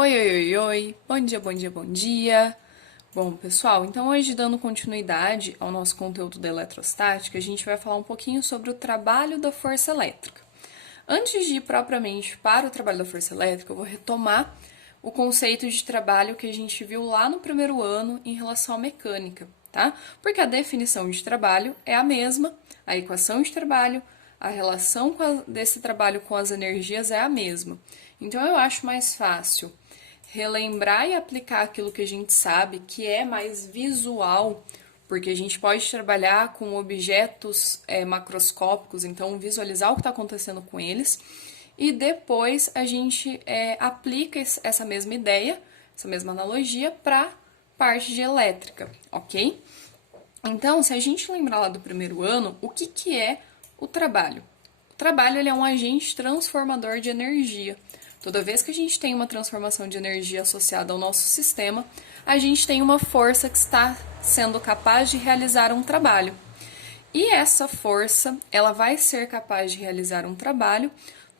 Oi, oi, oi, oi, bom dia, bom dia, bom dia. Bom, pessoal, então hoje, dando continuidade ao nosso conteúdo da eletrostática, a gente vai falar um pouquinho sobre o trabalho da força elétrica. Antes de ir propriamente para o trabalho da força elétrica, eu vou retomar o conceito de trabalho que a gente viu lá no primeiro ano em relação à mecânica, tá? Porque a definição de trabalho é a mesma, a equação de trabalho, a relação desse trabalho com as energias é a mesma. Então eu acho mais fácil relembrar e aplicar aquilo que a gente sabe, que é mais visual, porque a gente pode trabalhar com objetos macroscópicos, então visualizar o que está acontecendo com eles, e depois a gente aplica essa mesma ideia, essa mesma analogia para parte de elétrica, ok? Então, se a gente lembrar lá do primeiro ano, o que é o trabalho? O trabalho ele é um agente transformador de energia. Toda vez que a gente tem uma transformação de energia associada ao nosso sistema, a gente tem uma força que está sendo capaz de realizar um trabalho. E essa força, ela vai ser capaz de realizar um trabalho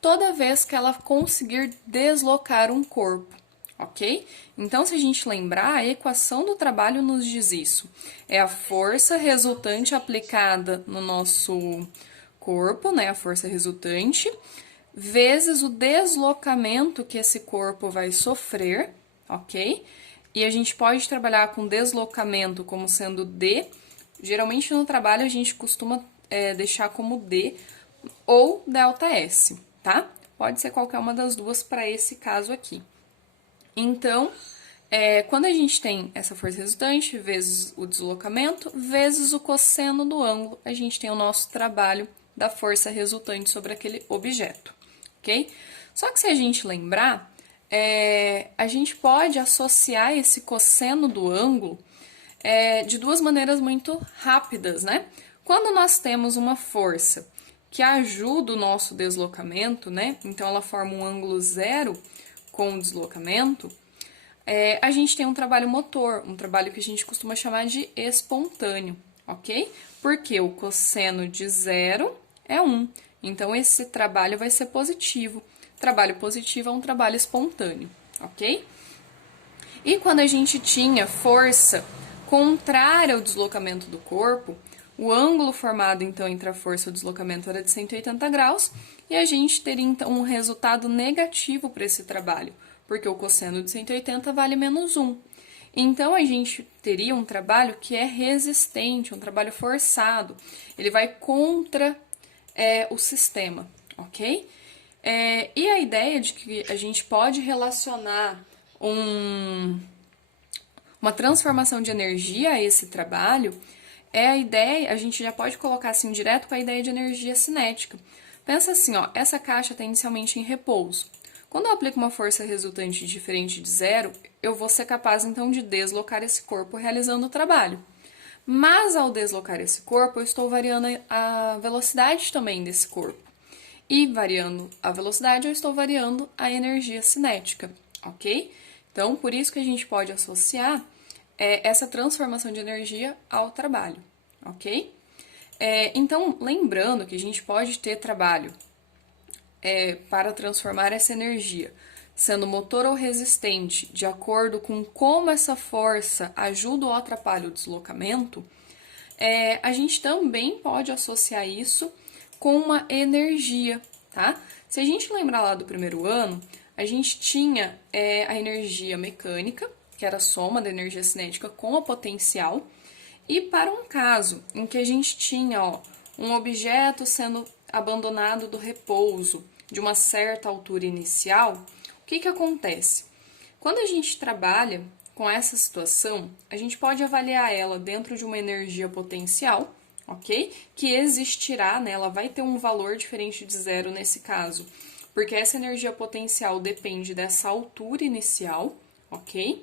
toda vez que ela conseguir deslocar um corpo, ok? Então, se a gente lembrar, a equação do trabalho nos diz isso. É a força resultante aplicada no nosso corpo, né? A força resultante, vezes o deslocamento que esse corpo vai sofrer, ok? E a gente pode trabalhar com deslocamento como sendo D. Geralmente no trabalho a gente costuma deixar como D ou ΔS, tá? Pode ser qualquer uma das duas para esse caso aqui. Então, quando a gente tem essa força resultante, vezes o deslocamento, vezes o cosseno do ângulo, a gente tem o nosso trabalho da força resultante sobre aquele objeto, ok? Só que se a gente lembrar, a gente pode associar esse cosseno do ângulo de duas maneiras muito rápidas, né? Quando nós temos uma força que ajuda o nosso deslocamento, né? Então ela forma um ângulo zero com o deslocamento, a gente tem um trabalho motor, um trabalho que a gente costuma chamar de espontâneo, ok? Porque o cosseno de zero é 1. Então, esse trabalho vai ser positivo. Trabalho positivo é um trabalho espontâneo, ok? E quando a gente tinha força contrária ao deslocamento do corpo, o ângulo formado então entre a força e o deslocamento era de 180 graus, e a gente teria então um resultado negativo para esse trabalho, porque o cosseno de 180 vale menos 1. Então a gente teria um trabalho que é resistente, um trabalho forçado, ele vai contra o sistema, ok? E a ideia de que a gente pode relacionar uma transformação de energia a esse trabalho é a ideia, a gente já pode colocar assim direto com a ideia de energia cinética. Pensa assim, ó, essa caixa está inicialmente em repouso. Quando eu aplico uma força resultante diferente de zero, eu vou ser capaz então de deslocar esse corpo realizando o trabalho. Mas ao deslocar esse corpo, eu estou variando a velocidade também desse corpo. E variando a velocidade, eu estou variando a energia cinética, ok? Então, por isso que a gente pode associar essa transformação de energia ao trabalho, ok? Então, lembrando que a gente pode ter trabalho para transformar essa energia, sendo motor ou resistente, de acordo com como essa força ajuda ou atrapalha o deslocamento, a gente também pode associar isso com uma energia, tá? Se a gente lembrar lá do primeiro ano, a gente tinha a energia mecânica, que era a soma da energia cinética com a potencial, e para um caso em que a gente tinha um objeto sendo abandonado do repouso de uma certa altura inicial, o que acontece? Quando a gente trabalha com essa situação, a gente pode avaliar ela dentro de uma energia potencial, ok? Que existirá, né? Ela vai ter um valor diferente de zero nesse caso, porque essa energia potencial depende dessa altura inicial, ok?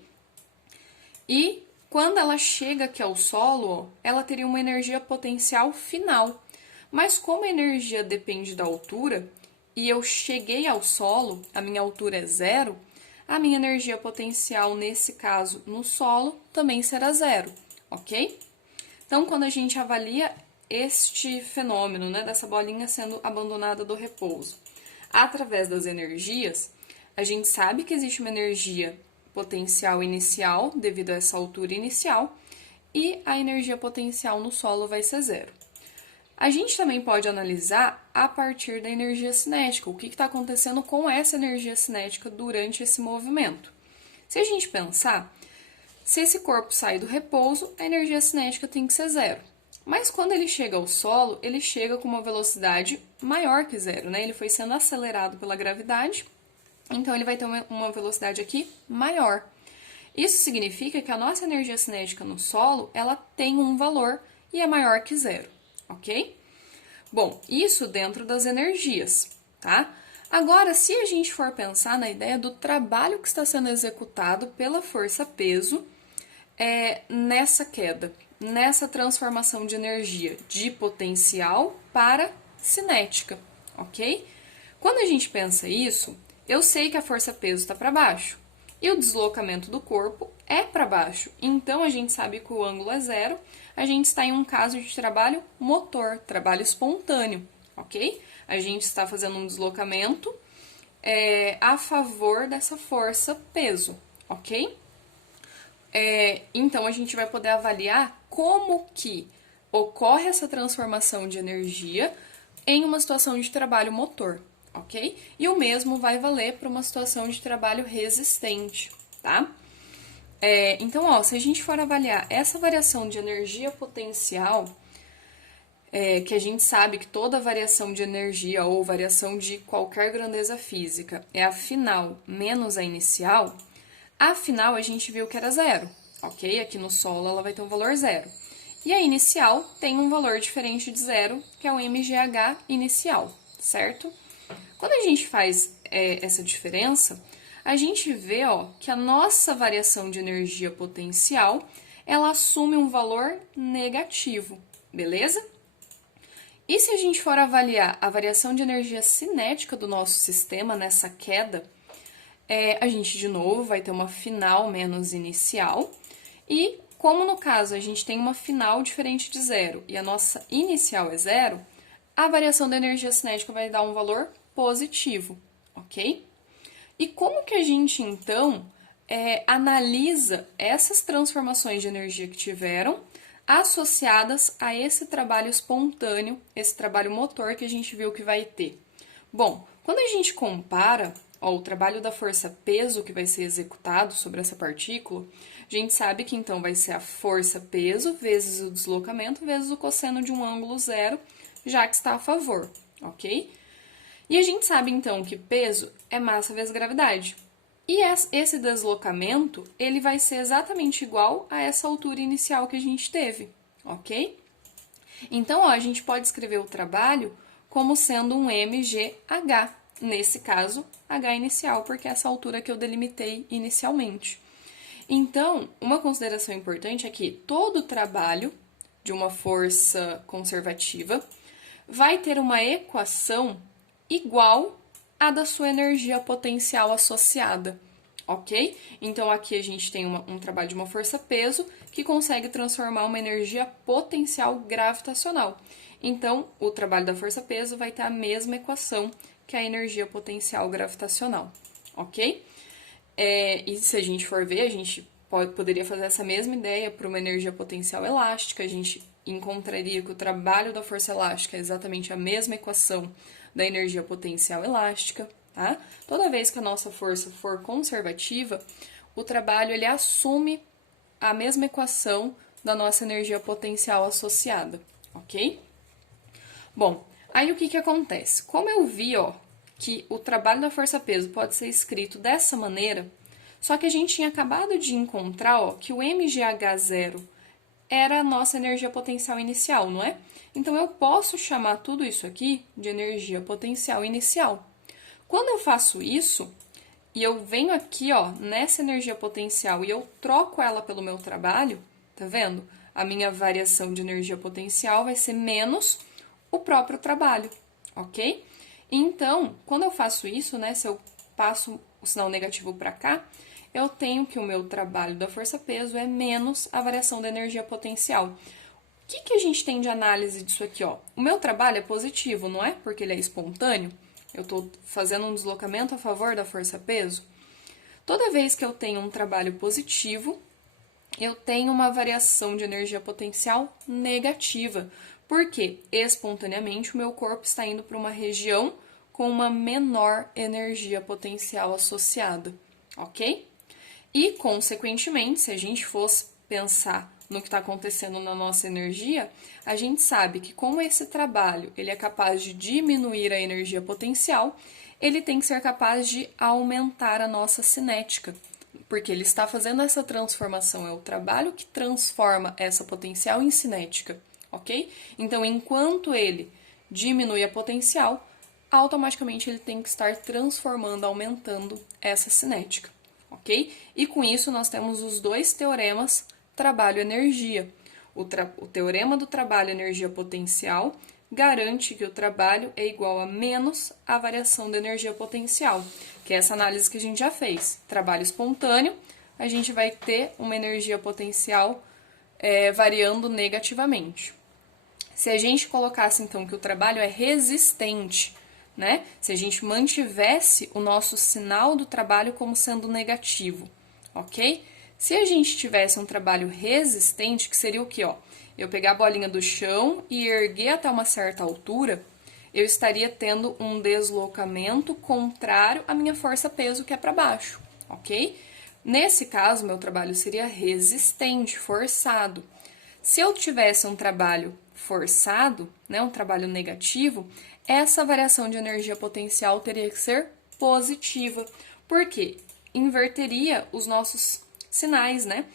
E quando ela chega aqui ao solo, ela teria uma energia potencial final. Mas como a energia depende da altura, e eu cheguei ao solo, a minha altura é zero, a minha energia potencial, nesse caso, no solo, também será zero, ok? Então, quando a gente avalia este fenômeno, né, dessa bolinha sendo abandonada do repouso, através das energias, A gente sabe que existe uma energia potencial inicial devido a essa altura inicial e a energia potencial no solo vai ser zero. A gente também pode analisar a partir da energia cinética, o que está acontecendo com essa energia cinética durante esse movimento. Se a gente pensar, se esse corpo sai do repouso, a energia cinética tem que ser zero. Mas quando ele chega ao solo, ele chega com uma velocidade maior que zero, né? Ele foi sendo acelerado pela gravidade, então ele vai ter uma velocidade aqui maior. Isso significa que a nossa energia cinética no solo, ela tem um valor e é maior que zero, ok? Bom, isso dentro das energias, tá? Agora, se a gente for pensar na ideia do trabalho que está sendo executado pela força-peso nessa queda, nessa transformação de energia de potencial para cinética, ok? Quando a gente pensa isso, eu sei que a força-peso está para baixo e o deslocamento do corpo é para baixo. Então, a gente sabe que o ângulo é zero, a gente está em um caso de trabalho motor, trabalho espontâneo, ok? A gente está fazendo um deslocamento a favor dessa força-peso, ok? Então, a gente vai poder avaliar como que ocorre essa transformação de energia em uma situação de trabalho motor, ok? E o mesmo vai valer para uma situação de trabalho resistente, tá? Então, ó, se a gente for avaliar essa variação de energia potencial, que a gente sabe que toda variação de energia ou variação de qualquer grandeza física é a final menos a inicial, a final a gente viu que era zero, ok? Aqui no solo ela vai ter um valor zero. E a inicial tem um valor diferente de zero, que é o mgh inicial, certo? Quando a gente faz essa diferença, a gente vê que a nossa variação de energia potencial, ela assume um valor negativo, beleza? E se a gente for avaliar a variação de energia cinética do nosso sistema nessa queda, a gente, de novo, vai ter uma final menos inicial. E, como no caso a gente tem uma final diferente de zero e a nossa inicial é zero, a variação da energia cinética vai dar um valor positivo, ok? E como que a gente, então, analisa essas transformações de energia que tiveram associadas a esse trabalho espontâneo, esse trabalho motor que a gente viu que vai ter? Bom, quando a gente compara o trabalho da força-peso que vai ser executado sobre essa partícula, a gente sabe que então vai ser a força-peso vezes o deslocamento vezes o cosseno de um ângulo zero, já que está a favor, ok? E a gente sabe então que peso é massa vezes gravidade. E esse deslocamento, ele vai ser exatamente igual a essa altura inicial que a gente teve, ok? Então, a gente pode escrever o trabalho como sendo um mgh, nesse caso, h inicial, porque é essa altura que eu delimitei inicialmente. Então, uma consideração importante é que todo trabalho de uma força conservativa vai ter uma equação igual à da sua energia potencial associada, ok? Então, aqui a gente tem um trabalho de uma força-peso que consegue transformar uma energia potencial gravitacional. Então, o trabalho da força-peso vai ter a mesma equação que a energia potencial gravitacional, ok? E se a gente for ver, a gente poderia fazer essa mesma ideia para uma energia potencial elástica, a gente encontraria que o trabalho da força elástica é exatamente a mesma equação da energia potencial elástica, tá? Toda vez que a nossa força for conservativa, o trabalho ele assume a mesma equação da nossa energia potencial associada, ok? Bom, aí o que acontece? Como eu vi, que o trabalho da força-peso pode ser escrito dessa maneira, só que a gente tinha acabado de encontrar, que o mgh0 era a nossa energia potencial inicial, não é? Então, eu posso chamar tudo isso aqui de energia potencial inicial. Quando eu faço isso, e eu venho aqui, nessa energia potencial, e eu troco ela pelo meu trabalho, tá vendo? A minha variação de energia potencial vai ser menos o próprio trabalho, ok? Então, quando eu faço isso, né, se eu passo o sinal negativo para cá, eu tenho que o meu trabalho da força-peso é menos a variação da energia potencial. O que a gente tem de análise disso aqui, O meu trabalho é positivo, não é? Porque ele é espontâneo. eu estou fazendo um deslocamento a favor da força-peso, toda vez que eu tenho um trabalho positivo, eu tenho uma variação de energia potencial negativa, porque espontaneamente o meu corpo está indo para uma região com uma menor energia potencial associada, ok? E, consequentemente, se a gente fosse pensar no que está acontecendo na nossa energia, a gente sabe que como esse trabalho ele é capaz de diminuir a energia potencial, ele tem que ser capaz de aumentar a nossa cinética, porque ele está fazendo essa transformação, é o trabalho que transforma essa potencial em cinética, ok? Então, enquanto ele diminui a potencial, automaticamente ele tem que estar transformando, aumentando essa cinética, ok? E com isso nós temos os dois teoremas trabalho-energia. O teorema do trabalho-energia potencial garante que o trabalho é igual a menos a variação da energia potencial, que é essa análise que a gente já fez. Trabalho espontâneo, a gente vai ter uma energia potencial variando negativamente. Se a gente colocasse, então, que o trabalho é resistente, né? Se a gente mantivesse o nosso sinal do trabalho como sendo negativo, ok? Se a gente tivesse um trabalho resistente, que seria o quê? Ó? Eu pegar a bolinha do chão e erguer até uma certa altura, eu estaria tendo um deslocamento contrário à minha força-peso, que é para baixo, ok? Nesse caso, meu trabalho seria resistente, forçado. Se eu tivesse um trabalho forçado, né, um trabalho negativo, essa variação de energia potencial teria que ser positiva, porque inverteria os nossos sinais, né?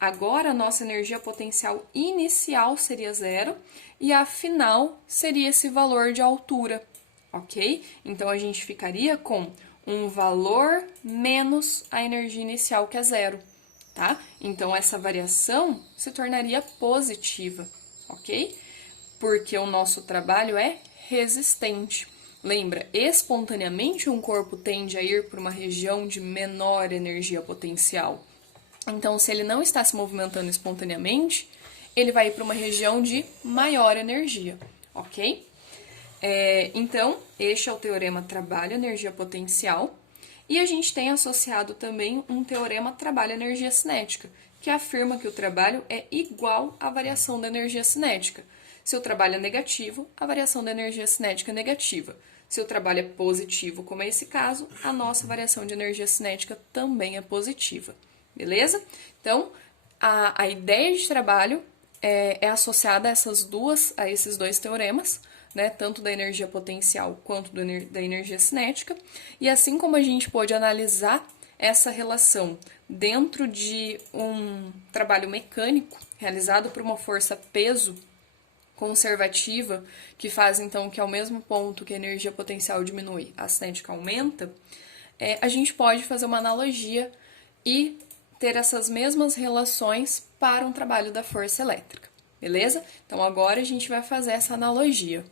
Agora a nossa energia potencial inicial seria zero e a final seria esse valor de altura, ok? Então a gente ficaria com um valor menos a energia inicial, que é zero, tá? Então essa variação se tornaria positiva, ok? Porque o nosso trabalho é resistente. Lembra, espontaneamente um corpo tende a ir para uma região de menor energia potencial. Então, se ele não está se movimentando espontaneamente, ele vai ir para uma região de maior energia, ok? Então, este é o teorema trabalho-energia potencial. E a gente tem associado também um teorema trabalho-energia cinética, que afirma que o trabalho é igual à variação da energia cinética. Se o trabalho é negativo, a variação da energia cinética é negativa. Se o trabalho é positivo, como é esse caso, a nossa variação de energia cinética também é positiva. Beleza? Então, a ideia de trabalho é associada a esses dois teoremas, né? Tanto da energia potencial quanto da energia cinética. E assim como a gente pôde analisar essa relação dentro de um trabalho mecânico realizado por uma força-peso conservativa, que faz então que ao mesmo ponto que a energia potencial diminui, a cinética aumenta, a gente pode fazer uma analogia e ter essas mesmas relações para um trabalho da força elétrica, beleza? Então agora a gente vai fazer essa analogia.